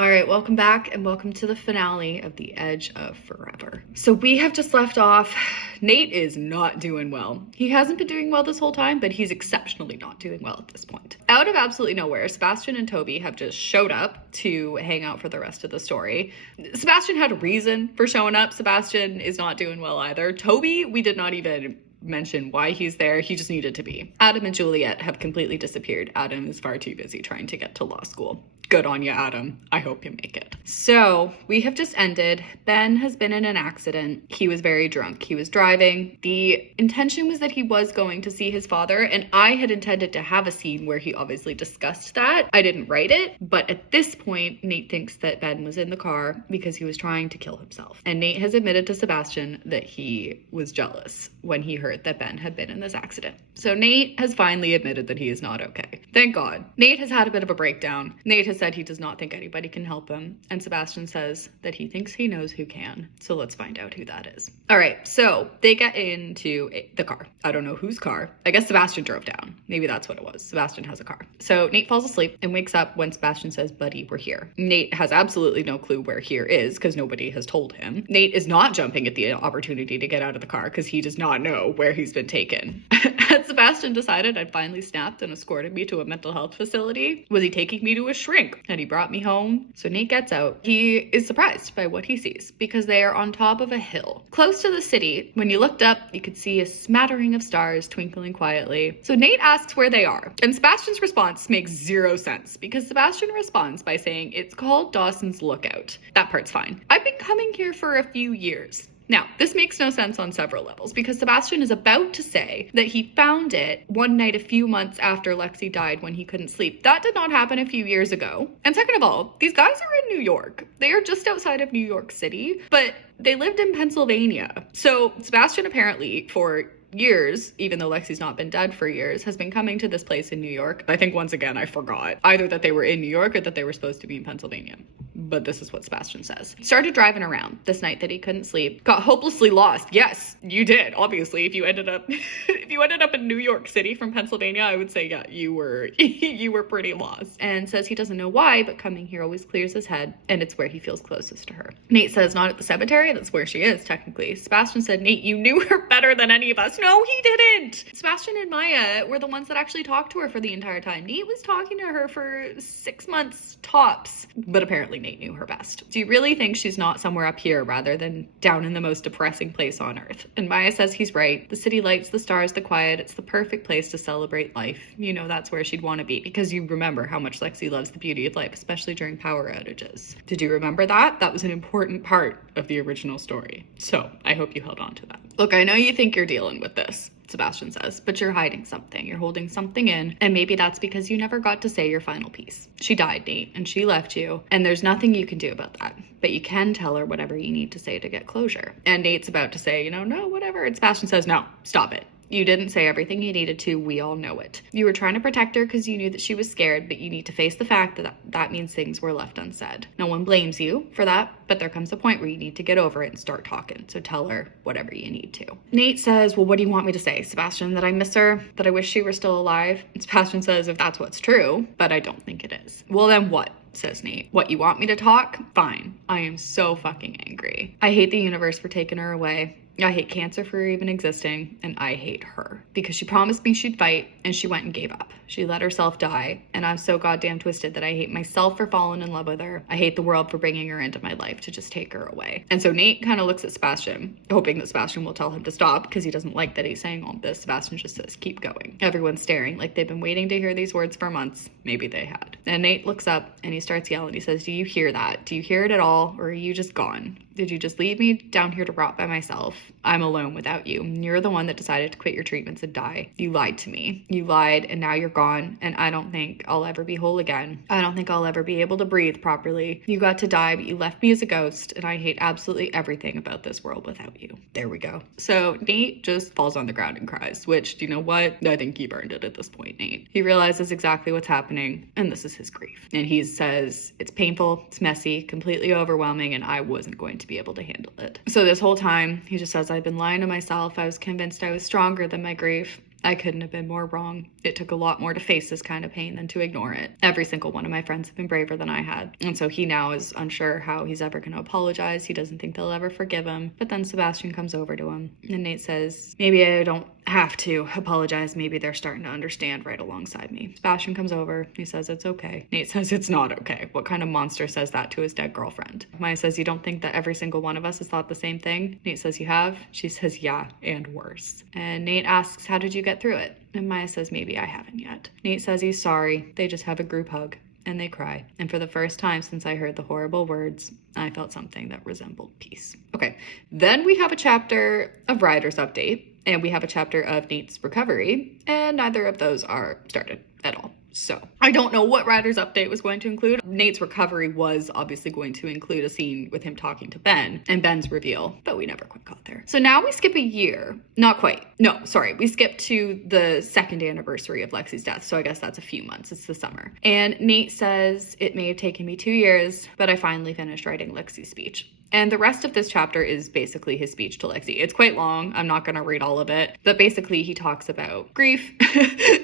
All right, welcome back and welcome to the finale of The Edge of Forever. So we have just left off. Nate is not doing well. He hasn't been doing well this whole time, but he's exceptionally not doing well at this point. Out of absolutely nowhere, Sebastian and Toby have just showed up to hang out for the rest of the story. Sebastian had a reason for showing up. Sebastian is not doing well either. Toby, we did not even mention why he's there. He just needed to be. Adam and Juliet have completely disappeared. Adam is far too busy trying to get to law school. Good on you, Adam. I hope you make it. So we have just ended. Ben has been in an accident. He was very drunk. He was driving. The intention was that he was going to see his father, and I had intended to have a scene where he obviously discussed that. I didn't write it, but at this point, Nate thinks that Ben was in the car because he was trying to kill himself. And Nate has admitted to Sebastian that he was jealous when he heard that Ben had been in this accident. So Nate has finally admitted that he is not okay. Thank God. Nate has had a bit of a breakdown. Nate has said he does not think anybody can help him, and Sebastian says that he thinks he knows who can. So let's find out who that is. All right, so they get into the car. I don't know whose car. I guess Sebastian drove down. Maybe that's what it was. Sebastian has a car. So Nate falls asleep and wakes up when Sebastian says, "Buddy, we're here." Nate has absolutely no clue where here is because nobody has told him. Nate is not jumping at the opportunity to get out of the car because he does not know where he's been taken. Had Sebastian decided I'd finally snapped and escorted me to a mental health facility? Was he taking me to a shrink? And he brought me home? So Nate gets out. He is surprised by what he sees because they are on top of a hill. Close to the city, when you looked up, you could see a smattering of stars twinkling quietly. So Nate asks where they are, and Sebastian's response makes zero sense because Sebastian responds by saying it's called Dawson's Lookout. That part's fine. I've been coming here for a few years. Now, this makes no sense on several levels because Sebastian is about to say that he found it one night a few months after Lexi died when he couldn't sleep. That did not happen a few years ago. And second of all, these guys are in New York. They are just outside of New York City, but they lived in Pennsylvania. So Sebastian apparently, for years, even though Lexi's not been dead for years, has been coming to this place in New York. I think once again, I forgot either that they were in New York or that they were supposed to be in Pennsylvania. But this is what Sebastian says. Started driving around this night that he couldn't sleep. Got hopelessly lost. Yes, you did. Obviously, if you ended up in New York City from Pennsylvania, I would say, yeah, you were pretty lost. And says he doesn't know why, but coming here always clears his head, and it's where he feels closest to her. Nate says not at the cemetery. That's where she is, technically. Sebastian said, Nate, you knew her better than any of us. No, he didn't. Sebastian and Maya were the ones that actually talked to her for the entire time. Nate was talking to her for 6 months tops, but apparently Nate knew her best. Do you really think she's not somewhere up here rather than down in the most depressing place on earth? And Maya says he's right. The city lights, the stars, the quiet. It's the perfect place to celebrate life. You know, that's where she'd want to be because you remember how much Lexi loves the beauty of life, especially during power outages. Did you remember that? That was an important part of the original story. So I hope you held on to that. Look, I know you think you're dealing with this, Sebastian says, but you're hiding something. You're holding something in, and maybe that's because you never got to say your final piece. She died, Nate, and she left you, and there's nothing you can do about that. But you can tell her whatever you need to say to get closure. And Nate's about to say, no, whatever. And Sebastian says, no, stop it. You didn't say everything you needed to. We all know it. You were trying to protect her because you knew that she was scared, but you need to face the fact that that means things were left unsaid. No one blames you for that, but there comes a point where you need to get over it and start talking. So tell her whatever you need to. Nate says, well, what do you want me to say, Sebastian? That I miss her? That I wish she were still alive? And Sebastian says, if that's what's true, but I don't think it is. Well, then what? Says Nate. What, you want me to talk? Fine. I am so fucking angry. I hate the universe for taking her away. I hate cancer for even existing, and I hate her because she promised me she'd fight and she went and gave up. She let herself die, and I'm so goddamn twisted that I hate myself for falling in love with her. I hate the world for bringing her into my life to just take her away. And so Nate kind of looks at Sebastian, hoping that Sebastian will tell him to stop because he doesn't like that he's saying all this. Sebastian just says, keep going. Everyone's staring like they've been waiting to hear these words for months. Maybe they had. And Nate looks up and he starts yelling. He says, do you hear that? Do you hear it at all? Or are you just gone? Did you just leave me down here to rot by myself? I'm alone without you. You're the one that decided to quit your treatments and die. You lied to me. You lied, and now you're gone, and I don't think I'll ever be whole again. I don't think I'll ever be able to breathe properly. You got to die, but you left me as a ghost, and I hate absolutely everything about this world without you. There we go. So Nate just falls on the ground and cries, which, do you know what? I think he burned it at this point, Nate. He realizes exactly what's happening, and this is his grief. And he says, it's painful, it's messy, completely overwhelming, and I wasn't going to be able to handle it. So this whole time, he just says, I've been lying to myself. I was convinced I was stronger than my grief. I couldn't have been more wrong. It took a lot more to face this kind of pain than to ignore it. Every single one of my friends have been braver than I had. And so he now is unsure how he's ever going to apologize. He doesn't think they'll ever forgive him. But then Sebastian comes over to him and Nate says, maybe I don't have to apologize. Maybe they're starting to understand right alongside me. Sebastian comes over. He says it's okay. Nate says it's not okay. What kind of monster says that to his dead girlfriend? Maya says, you don't think that every single one of us has thought the same thing? Nate says, you have? She says, yeah, and worse. And Nate asks, how did you get through it? And Maya says, maybe I haven't yet. Nate says he's sorry. They just have a group hug. And they cry. And for the first time since I heard the horrible words, I felt something that resembled peace. Okay, then we have a chapter of Ryder's update, and we have a chapter of Nate's recovery, and neither of those are started at all. So I don't know what Ryder's update was going to include. Nate's recovery was obviously going to include a scene with him talking to Ben and Ben's reveal, but we never quite got there. So now we skip a year. Not quite. No, sorry. We skip to the second anniversary of Lexi's death. So I guess that's a few months. It's the summer. And Nate says, it may have taken me 2 years, but I finally finished writing Lexi's speech. And the rest of this chapter is basically his speech to Lexi. It's quite long. I'm not going to read all of it. But basically, he talks about grief.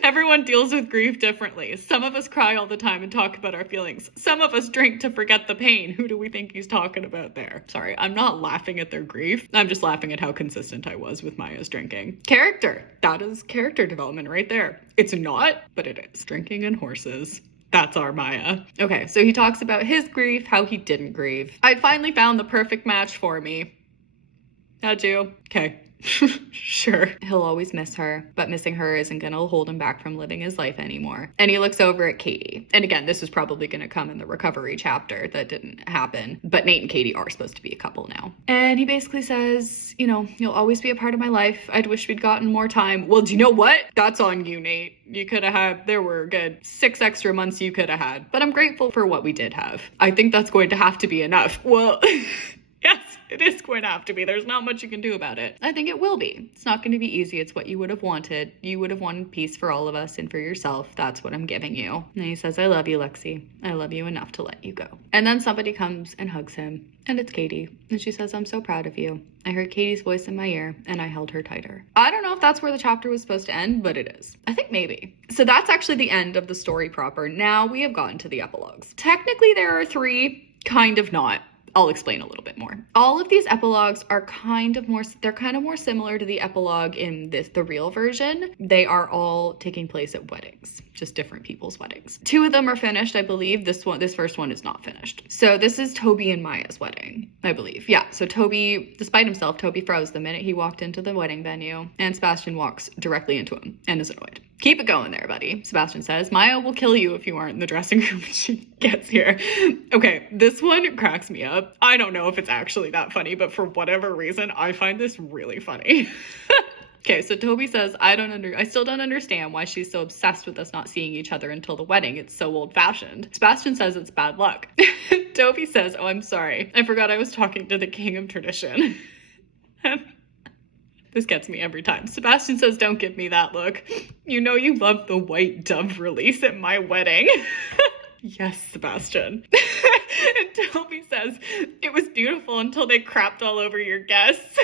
Everyone deals with grief differently. Some of us cry all the time and talk about our feelings. Some of us drink to forget the pain. Who do we think he's talking about there? Sorry, I'm not laughing at their grief. I'm just laughing at how consistent I was with Maya's drinking. Character. That is character development right there. It's not, but it is. Drinking and horses. That's our Maya. Okay, so he talks about his grief, how he didn't grieve. I finally found the perfect match for me. Had you? Okay. Sure. He'll always miss her, but missing her isn't gonna hold him back from living his life anymore. And he looks over at Katie. And again, this is probably gonna come in the recovery chapter. That didn't happen. But Nate and Katie are supposed to be a couple now. And he basically says, you know, you'll always be a part of my life. I'd wish we'd gotten more time. Well, do you know what? That's on you, Nate. You could have had, there were a good 6 extra months you could have had. But I'm grateful for what we did have. I think that's going to have to be enough. Well... Yes, it is going to have to be. There's not much you can do about it. I think it will be. It's not going to be easy. It's what you would have wanted. You would have wanted peace for all of us and for yourself. That's what I'm giving you. And he says, I love you, Lexi. I love you enough to let you go. And then somebody comes and hugs him. And it's Katie. And she says, I'm so proud of you. I heard Katie's voice in my ear and I held her tighter. I don't know if that's where the chapter was supposed to end, but it is. I think maybe. So that's actually the end of the story proper. Now we have gotten to the epilogues. Technically there are 3, kind of not. I'll explain a little bit more. All of these epilogues are kind of more similar to the epilogue in the real version. They are all taking place at weddings, just different people's weddings. 2 of them are finished, I believe. This first one is not finished. So this is Toby and Maya's wedding, I believe. Yeah, so Toby, despite himself, Toby froze the minute he walked into the wedding venue, and Sebastian walks directly into him and is annoyed. Keep it going there, buddy, Sebastian says. Maya will kill you if you aren't in the dressing room when she gets here. Okay, this one cracks me up. I don't know if it's actually that funny, but for whatever reason, I find this really funny. Okay, so Toby says, I still don't understand why she's so obsessed with us not seeing each other until the wedding. It's so old-fashioned. Sebastian says it's bad luck. Toby says, oh, I'm sorry. I forgot I was talking to the king of tradition. This gets me every time. Sebastian says, don't give me that look. You know you love the white dove release at my wedding. Yes, Sebastian. And Toby says, it was beautiful until they crapped all over your guests.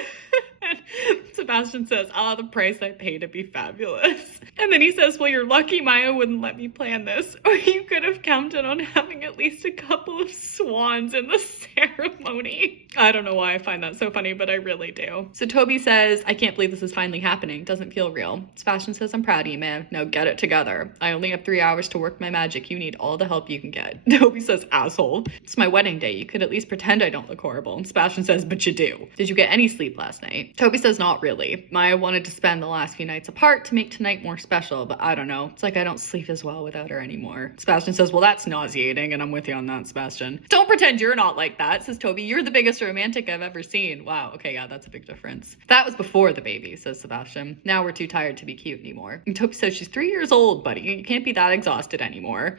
And Sebastian says, the price I pay to be fabulous. And then he says, well, you're lucky Maya wouldn't let me plan this, or you could have counted on having at least a couple of swans in the ceremony. I don't know why I find that so funny, but I really do. So Toby says, I can't believe this is finally happening. Doesn't feel real. Sebastian says, I'm proud of you, man. Now get it together. I only have 3 hours to work my magic. You need all the help you can get. Toby says, asshole. It's my wedding day. You could at least pretend I don't look horrible. And Sebastian says, but you do. Did you get any sleep last night? Toby says, not really. Maya wanted to spend the last few nights apart to make tonight more special, but I don't know. It's like I don't sleep as well without her anymore. Sebastian says, well, that's nauseating, and I'm with you on that, Sebastian. Don't pretend you're not like that, says Toby. You're the biggest romantic I've ever seen. Wow, okay, yeah, that's a big difference. That was before the baby, says Sebastian. Now we're too tired to be cute anymore. And Toby says, she's 3 years old, buddy. You can't be that exhausted anymore.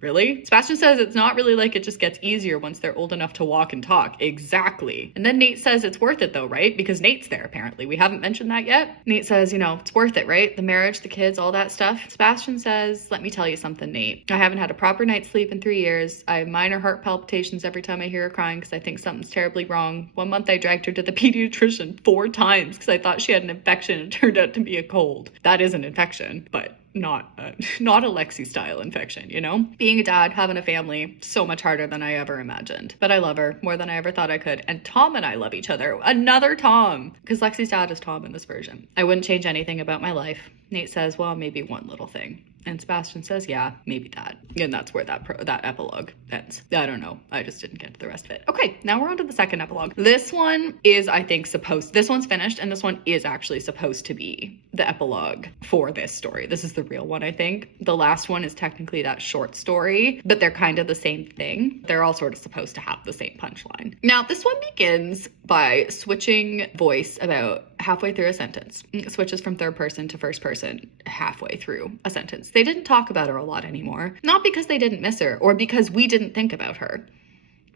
Really? Sebastian says it's not really like it just gets easier once they're old enough to walk and talk. Exactly. And then Nate says it's worth it though, right? Because Nate's there apparently. We haven't mentioned that yet. Nate says, you know, it's worth it, right? The marriage, the kids, all that stuff. Sebastian says, let me tell you something, Nate. I haven't had a proper night's sleep in 3 years. I have minor heart palpitations every time I hear her crying because I think something's terribly wrong. 1 month I dragged her to the pediatrician 4 times because I thought she had an infection and it turned out to be a cold. That is an infection, but not a Lexi style infection, you know? Being a dad, having a family, so much harder than I ever imagined. But I love her more than I ever thought I could. And Tom and I love each other. Another Tom, because Lexi's dad is Tom in this version. I wouldn't change anything about my life. Nate says, well, maybe one little thing. And Sebastian says, yeah, maybe that. And that's where that epilogue ends. I don't know. I just didn't get to the rest of it. Okay, now we're on to the second epilogue. This one is, I think, this one's finished, and this one is actually supposed to be the epilogue for this story. This is the real one, I think. The last one is technically that short story, but they're kind of the same thing. They're all sort of supposed to have the same punchline. Now, this one begins by switching voice about halfway through a sentence. It switches from third person to first person halfway through a sentence. They didn't talk about her a lot anymore. Not because they didn't miss her or because we didn't think about her.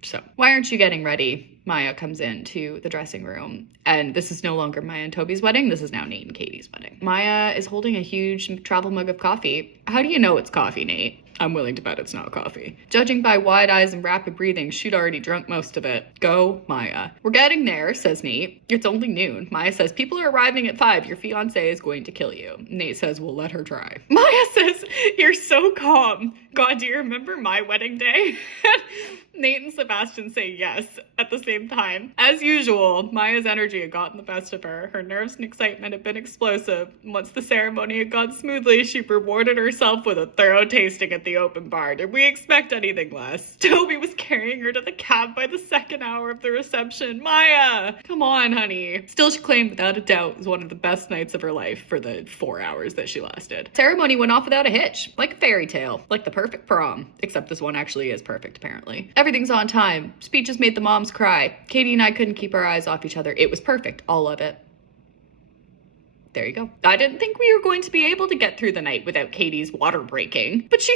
So, why aren't you getting ready? Maya comes into the dressing room, and this is no longer Maya and Toby's wedding. This is now Nate and Katie's wedding. Maya is holding a huge travel mug of coffee. How do you know it's coffee, Nate? I'm willing to bet it's not coffee. Judging by wide eyes and rapid breathing, she'd already drunk most of it. Go, Maya. We're getting there, says Nate. It's only noon. Maya says, people are arriving at 5. Your fiancé is going to kill you. Nate says, we'll let her try. Maya says, you're so calm. God, do you remember my wedding day? Nate and Sebastian say yes at the same time. As usual, Maya's energy had gotten the best of her. Her nerves and excitement had been explosive. Once the ceremony had gone smoothly, she rewarded herself with a thorough tasting at the open bar. Did we expect anything less? Toby was carrying her to the cab by the second hour of the reception. Maya! Come on, honey. Still, she claimed without a doubt it was one of the best nights of her life for the 4 hours that she lasted. Ceremony went off without a hitch. Like a fairy tale. Like the perfect prom. Except this one actually is perfect, apparently. Everything's on time. Speeches made the moms cry. Katie and I couldn't keep our eyes off each other. It was perfect. All of it. There you go. I didn't think we were going to be able to get through the night without Katie's water breaking, but she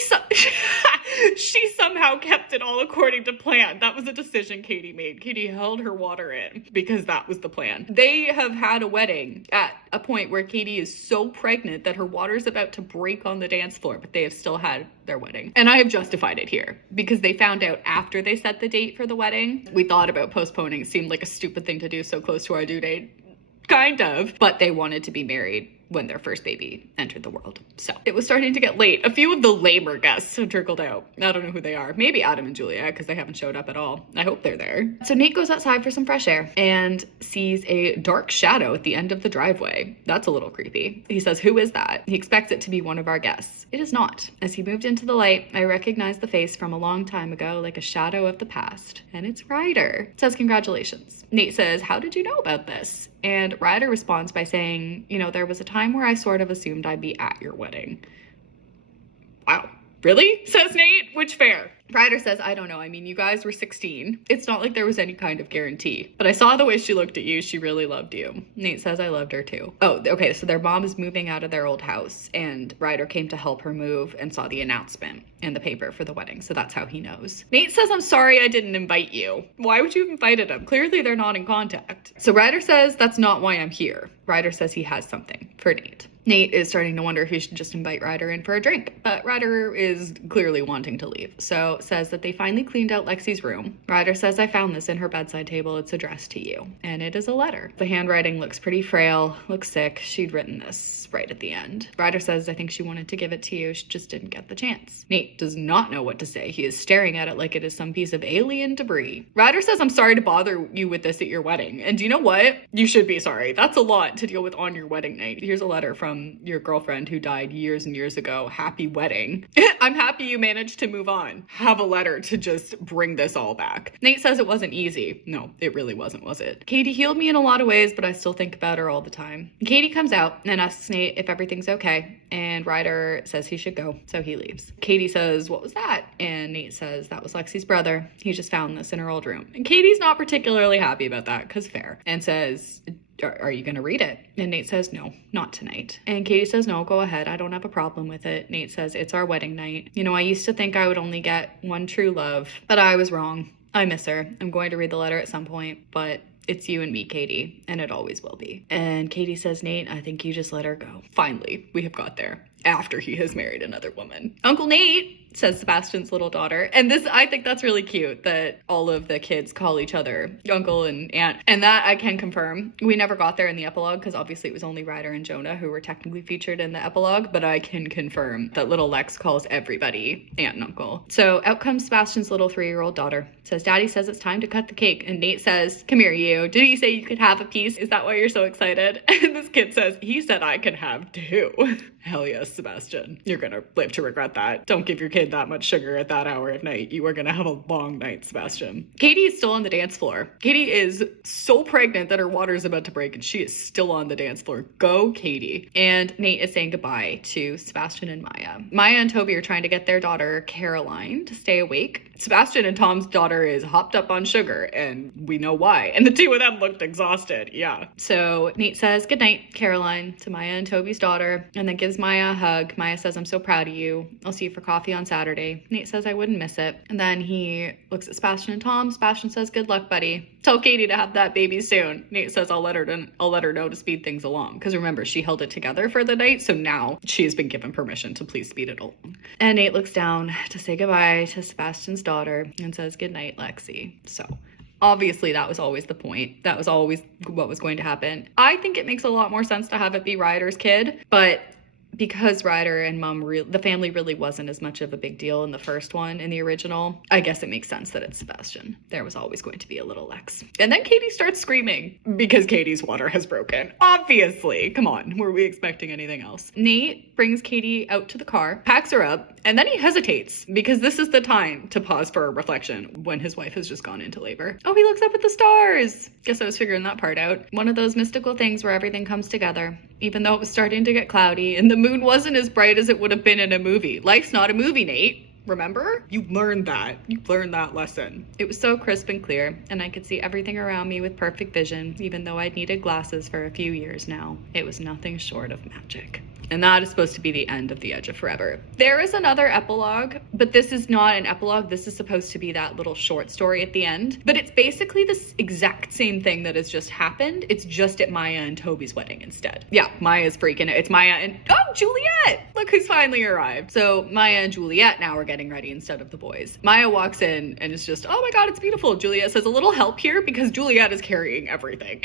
somehow kept it all according to plan. That was a decision Katie made. Katie held her water in because that was the plan. They have had a wedding at a point where Katie is so pregnant that her water's about to break on the dance floor, but they have still had their wedding. And I have justified it here because they found out after they set the date for the wedding. We thought about postponing. It seemed like a stupid thing to do so close to our due date. Kind of, but they wanted to be married when their first baby entered the world. So it was starting to get late. A few of the lamer guests have trickled out. I don't know who they are. Maybe Adam and Julia, because they haven't showed up at all. I hope they're there. So Nate goes outside for some fresh air and sees a dark shadow at the end of the driveway. That's a little creepy. He says, who is that? He expects it to be one of our guests. It is not. As he moved into the light, I recognized the face from a long time ago, like a shadow of the past. And it's Ryder. It says, congratulations. Nate says, how did you know about this? And Ryder responds by saying, you know, there was a time where I sort of assumed I'd be at your wedding. Wow. Really? Says Nate. Which fair? Ryder says, I don't know. I mean, you guys were 16. It's not like there was any kind of guarantee. But I saw the way she looked at you. She really loved you. Nate says, I loved her too. Oh, okay. So their mom is moving out of their old house and Ryder came to help her move and saw the announcement in the paper for the wedding. So that's how he knows. Nate says, I'm sorry I didn't invite you. Why would you have invited him? Clearly they're not in contact. So Ryder says, that's not why I'm here. Ryder says he has something for Nate. Nate is starting to wonder if he should just invite Ryder in for a drink, but Ryder is clearly wanting to leave. So says that they finally cleaned out Lexi's room. Ryder says, I found this in her bedside table. It's addressed to you. And it is a letter. The handwriting looks pretty frail, looks sick. She'd written this right at the end. Ryder says, I think she wanted to give it to you. She just didn't get the chance. Nate does not know what to say. He is staring at it like it is some piece of alien debris. Ryder says, I'm sorry to bother you with this at your wedding. And you know what? You should be sorry. That's a lot to deal with on your wedding night. Here's a letter from your girlfriend who died years and years ago. Happy wedding. I'm happy you managed to move on. Have a letter to just bring this all back. Nate says it wasn't easy. No, it really wasn't, was it? Katie healed me in a lot of ways, but I still think about her all the time. Katie comes out and asks Nate if everything's okay, and Ryder says he should go, so he leaves. Katie says, what was that? And Nate says, that was Lexi's brother. He just found this in her old room. And Katie's not particularly happy about that, because fair, and says, Are you going to read it? And Nate says, no, not tonight. And Katie says, no, go ahead. I don't have a problem with it. Nate says, it's our wedding night. You know, I used to think I would only get one true love, but I was wrong. I miss her. I'm going to read the letter at some point, but it's you and me, Katie, and it always will be. And Katie says, Nate, I think you just let her go. Finally, we have got there after he has married another woman. Uncle Nate, says Sebastian's little daughter. And this, I think that's really cute that all of the kids call each other uncle and aunt. And that I can confirm. We never got there in the epilogue because obviously it was only Ryder and Jonah who were technically featured in the epilogue, but I can confirm that little Lex calls everybody aunt and uncle. So out comes Sebastian's little 3-year-old daughter. Says, Daddy says it's time to cut the cake. And Nate says, come here, you. Did he say you could have a piece? Is that why you're so excited? And this kid says, he said I can have 2. Hell yes, Sebastian. You're gonna live to regret that. Don't give your kid that much sugar at that hour of night. You are gonna have a long night, Sebastian. Katie is still on the dance floor. Katie is so pregnant that her water is about to break and she is still on the dance floor. Go, Katie. And Nate is saying goodbye to Sebastian and Maya. Maya and Toby are trying to get their daughter, Caroline, to stay awake. Sebastian and Tom's daughter is hopped up on sugar, and we know why. And the 2 of them looked exhausted. Yeah. So Nate says goodnight, Caroline, to Maya and Toby's daughter, and then gives Maya a hug. Maya says, I'm so proud of you. I'll see you for coffee on Saturday. Nate says, I wouldn't miss it. And then he looks at Sebastian and Tom. Sebastian says, good luck, buddy. Tell Katie to have that baby soon. Nate says, I'll let her know to speed things along. Because remember, she held it together for the night, so now she has been given permission to please speed it along. And Nate looks down to say goodbye to Sebastian's daughter and says, good night, Lexi. So obviously that was always the point. That was always what was going to happen. I think it makes a lot more sense to have it be Ryder's kid, but because Ryder and Mom, the family really wasn't as much of a big deal in the first one, in the original, I guess it makes sense that it's Sebastian. There was always going to be a little Lex. And then Katie starts screaming because Katie's water has broken. Obviously. Come on. Were we expecting anything else? Nate brings Katie out to the car, packs her up, and then he hesitates because this is the time to pause for a reflection when his wife has just gone into labor. Oh, he looks up at the stars. Guess I was figuring that part out. One of those mystical things where everything comes together, even though it was starting to get cloudy and the moon wasn't as bright as it would have been in a movie. Life's not a movie, Nate. Remember? You learned that. You learned that lesson. It was so crisp and clear, and I could see everything around me with perfect vision, even though I'd needed glasses for a few years now. It was nothing short of magic. And that is supposed to be the end of The Edge of Forever. There is another epilogue, but this is not an epilogue. This is supposed to be that little short story at the end. But it's basically the exact same thing that has just happened. It's just at Maya and Toby's wedding instead. Yeah, Maya's freaking it. It's Maya and, oh, Juliet! Look who's finally arrived. So Maya and Juliet now are getting ready instead of the boys. Maya walks in and is just, oh my God, it's beautiful. Juliet says, a little help here because Juliet is carrying everything.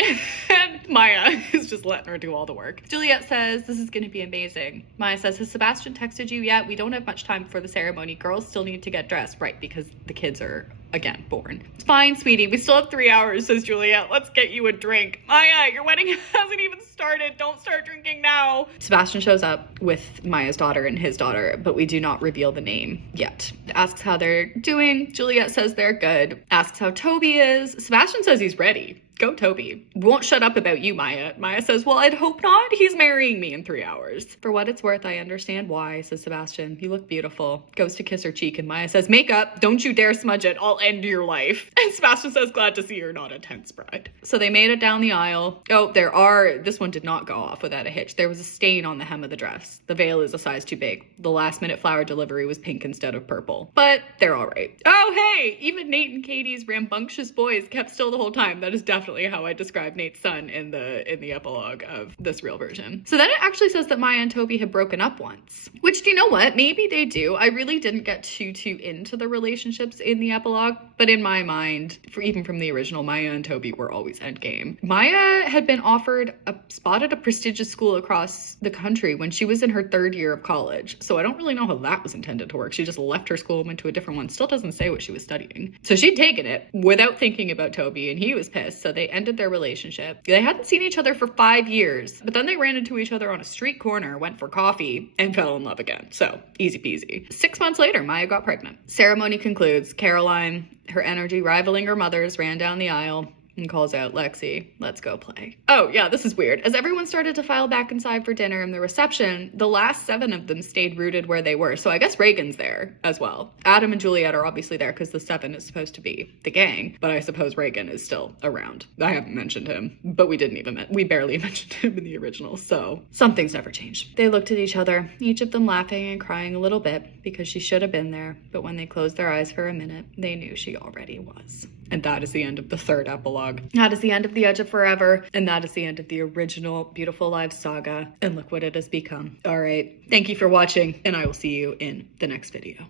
And Maya is just letting her do all the work. Juliet says, this is going to be amazing. Maya says, has Sebastian texted you yet? We don't have much time for the ceremony. Girls still need to get dressed. Right, because the kids are, again, born. It's fine, sweetie. We still have 3 hours, says Juliet. Let's get you a drink. Maya, your wedding hasn't even started. Don't start drinking now. Sebastian shows up with Maya's daughter and his daughter, but we do not reveal the name yet. Asks how they're doing. Juliet says they're good. Asks how Toby is. Sebastian says he's ready. Go, Toby. Won't shut up about you, Maya. Maya says, well, I'd hope not. He's marrying me in 3 hours. For what it's worth, I understand why, says Sebastian. You look beautiful. Goes to kiss her cheek, and Maya says, makeup, don't you dare smudge it. I'll end your life. And Sebastian says, glad to see you're not a tense bride. So they made it down the aisle. Oh, this one did not go off without a hitch. There was a stain on the hem of the dress. The veil is a size too big. The last minute flower delivery was pink instead of purple. But they're all right. Oh, hey, even Nate and Katie's rambunctious boys kept still the whole time. That is definitely how I describe Nate's son in the epilogue of this real version. So then it actually says that Maya and Toby had broken up once, which, do you know what? Maybe they do. I really didn't get too into the relationships in the epilogue, but in my mind, even from the original, Maya and Toby were always endgame. Maya had been offered a spot at a prestigious school across the country when she was in her 3rd year of college. So I don't really know how that was intended to work. She just left her school and went to a different one. Still doesn't say what she was studying. So she'd taken it without thinking about Toby, and he was pissed. So they ended their relationship. They hadn't seen each other for 5 years, but then they ran into each other on a street corner, went for coffee, and fell in love again. So easy peasy. 6 months later, Maya got pregnant. Ceremony concludes. Caroline, her energy rivaling her mother's, ran down the aisle. and calls out Lexi, let's go play. Oh yeah, this is weird. As everyone started to file back inside for dinner and the reception, the last 7 of them stayed rooted where they were. So I guess Reagan's there as well. Adam and Juliet are obviously there because the 7 is supposed to be the gang, but I suppose Reagan is still around. I haven't mentioned him, but we barely mentioned him in the original, so something's never changed. They looked at each other, each of them laughing and crying a little bit because she should have been there, but when they closed their eyes for a minute, they knew she already was. And that is the end of the 3rd epilogue. That is the end of The Edge of Forever, and that is the end of the original Beautiful Lives saga, and look what it has become. All right, thank you for watching, and I will see you in the next video.